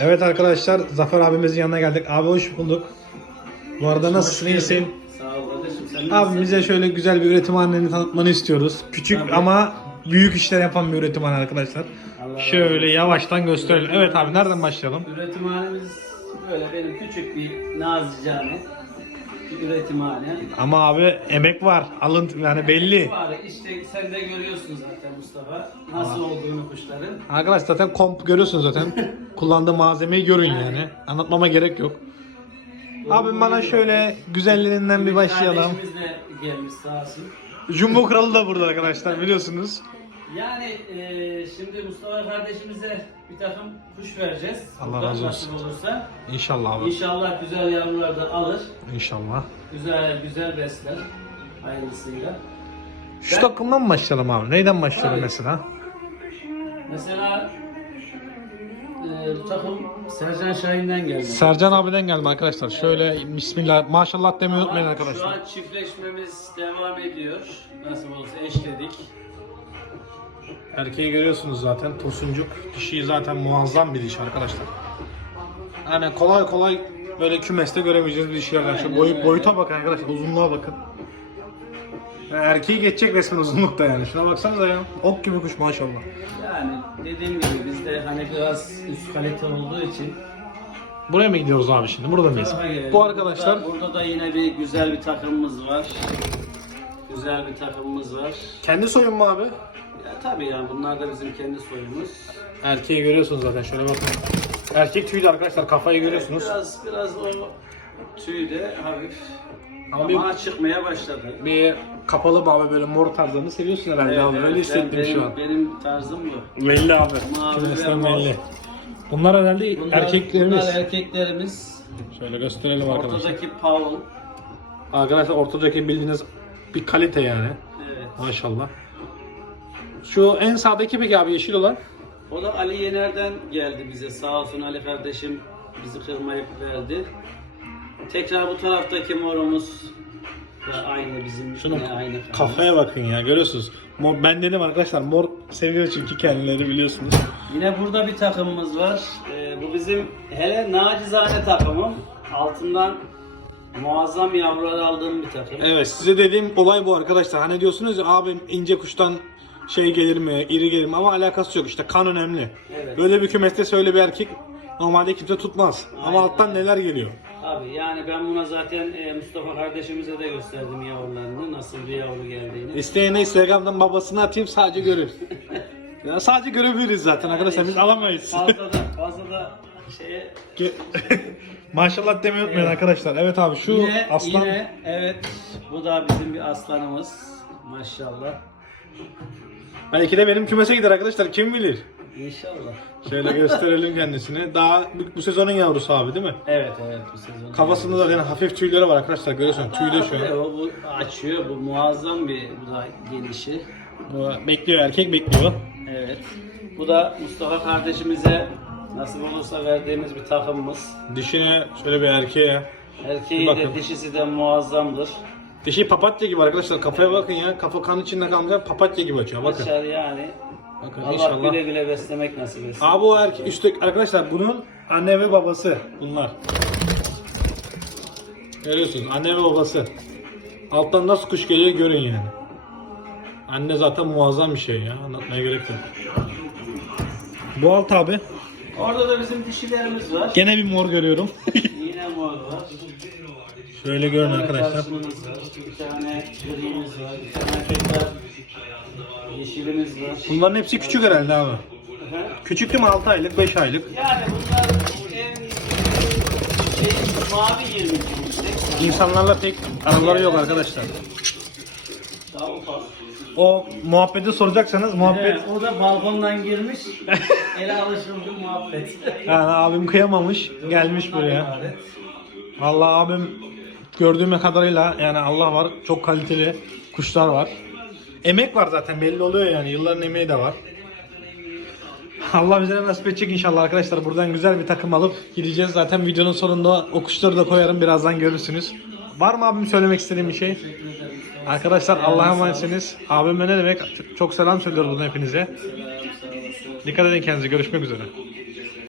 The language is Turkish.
Evet arkadaşlar Zafer abimizin yanına geldik. Abi hoş bulduk. Bu arada nasılsın iyisin? Sağ ol kardeşim. Sen Abi bize şöyle güzel bir üretimhaneni tanıtmanı istiyoruz. Küçük Tabii. ama büyük işler yapan bir üretimhane arkadaşlar. Allah Şöyle yavaştan gösterelim. Evet abi nereden başlayalım? Üretimhanemiz böyle benim küçük bir nazicane bir üretimhane. Ama abi emek var. Alın yani belli. Var işte sen de görüyorsun zaten Mustafa nasıl olduğunu kuşların. Arkadaşlar zaten komp görüyorsunuz zaten. Kullandığı malzemeyi görün yani. Anlatmama gerek yok. Abim bana şöyle güzelliğinden bir başlayalım. Kardeşimiz de gelmiş sağ olsun. Jumbo Kralı da burada arkadaşlar biliyorsunuz. Yani e, şimdi Mustafa kardeşimize bir takım kuş vereceğiz. Allah Buradan razı nasip olsun. olursa. İnşallah abi. İnşallah güzel yavrular da alır. İnşallah. Güzel güzel besler. Hayırlısıyla. Şu Ben- takımdan mı başlayalım abi? Neyden başlayalım Tabii. mesela? Mesela e, takım Sercan Şahin'den geldi. Sercan abiden geldim arkadaşlar. Şöyle bismillah maşallah demeyi unutmayın Şu arkadaşlar. an çiftleşmemiz devam ediyor. Nasıl olsa eşledik. Erkeği görüyorsunuz zaten. Tursuncuk. Dişi zaten muazzam bir diş arkadaşlar. Yani kolay kolay böyle kümeste göremeyeceğiz bir dişlerden. Şu Aynen boy, öyle. boyuta bakın arkadaşlar. Uzunluğa bakın. Yani erkeği geçecek resmen uzunlukta yani. Şuna baksanıza ya. Ok gibi kuş maşallah. Yani dediğim gibi bizde hani biraz üst kalite olduğu için Buraya mı gidiyoruz abi şimdi? Burada mıyız? tarafa gelelim. Bu arkadaşlar Burada, burada da yine bir güzel bir takımımız var. Güzel bir takımımız var. kendi soyun mu abi? Ya tabii yani bunlar da bizim kendi soyumuz. Erkeği görüyorsunuz zaten şöyle bakın. Erkek tüylü arkadaşlar kafayı görüyorsunuz. Biraz biraz o tüy de hafif Ama ama, bir- çıkmaya başladı. Bir kapalı mavi böyle mor tarzlarını seviyorsun herhalde abi. Öyle ben- hissettim benim, şu an. Benim tarzım bu. Belli abi. Mavi ve mor. belli. Bunlar herhalde Bunlar, erkeklerimiz. Bunlar erkeklerimiz. Şöyle gösterelim arkadaşlar. Ortadaki Paul. Arkadaşlar ortadaki bildiğiniz bir kalite yani. Evet. Maşallah. Şu en sağdaki peki abi yeşil olan? O da Ali Yener'den geldi bize. Sağ olsun Ali kardeşim bizi kırmayıp verdi. Tekrar bu taraftaki morumuz da aynı bizim Şunun yine aynı kanımız. kafaya bakın ya görüyorsunuz. Mor, ben dedim arkadaşlar mor seviyor çünkü kendileri biliyorsunuz. Yine burada bir takımımız var. Ee, bu bizim hele nacizane takımım. Altından muazzam yavrular aldığım bir takım. Evet size dediğim olay bu arkadaşlar. Hani diyorsunuz ya abi ince kuştan şey gelir mi, iri gelir mi ama alakası yok. İşte kan önemli. Evet. Böyle bir kümeste söyle bir erkek normalde kimse tutmaz. Ama Aynen. alttan neler geliyor. Abi yani ben buna zaten e, Mustafa kardeşimize de gösterdim yavrularını. Nasıl bir yavru geldiğini. İsteyene Instagram'dan babasını atayım sadece görür. ya sadece görebiliriz zaten arkadaşlar biz alamayız. Fazla da fazla da şeye Ge- Maşallah demeyi unutmayın arkadaşlar. Evet abi şu yine, aslan yine evet bu da bizim bir aslanımız. Maşallah. Belki de benim kümese gider arkadaşlar kim bilir. İnşallah. Şöyle gösterelim kendisini. Daha bu, bu sezonun yavrusu abi değil mi? Evet evet bu sezon. Kafasında da yani hafif tüyleri var arkadaşlar görüyorsun tüylü şu an. o bu açıyor. Bu muazzam bir bu da gelişi. Bu bekliyor erkek bekliyor. Evet. Bu da Mustafa kardeşimize nasip olursa verdiğimiz bir takımımız. Dişine şöyle bir erkeğe. Erkeği Bakın. de dişisi de muazzamdır. Dişi papatya gibi arkadaşlar kafaya bakın ya. Kafa kan içinde kalınca papatya gibi açıyor bakın. Açar yani. Bakın Allah inşallah. güle güle beslemek nasip etsin. Abi o erkek üstteki arkadaşlar bunun anne ve babası bunlar. Görüyorsunuz anne ve babası. Alttan nasıl kuş geliyor görün yani. Anne zaten muazzam bir şey ya anlatmaya gerek yok. Bu alt abi. Orada da bizim dişilerimiz var. Gene bir mor görüyorum. Şöyle görün arkadaşlar. Bir tane grimiz var. Bir tane tekrar yeşilimiz var. Bunların hepsi küçük herhalde abi. Efendim? Küçük değil mi? 6 aylık, 5 aylık. Yani bunlar en şey mavi 20 İnsanlarla pek araları yok arkadaşlar. Daha ufak. O muhabbeti soracaksanız muhabbet Evet, o da balkondan girmiş. Ele alışıldı muhabbet. yani abim kıyamamış gelmiş buraya. Vallahi abim gördüğüm kadarıyla yani Allah var çok kaliteli kuşlar var. Emek var zaten belli oluyor yani yılların emeği de var. Allah bize nasip edecek inşallah arkadaşlar. Buradan güzel bir takım alıp gideceğiz. Zaten videonun sonunda o kuşları da koyarım. Birazdan görürsünüz. Var mı abim söylemek istediğim bir şey? Arkadaşlar Allah'a emanetsiniz. Abime ne demek? Çok selam söylüyorum hepinize. Dikkat edin kendinize. Görüşmek üzere.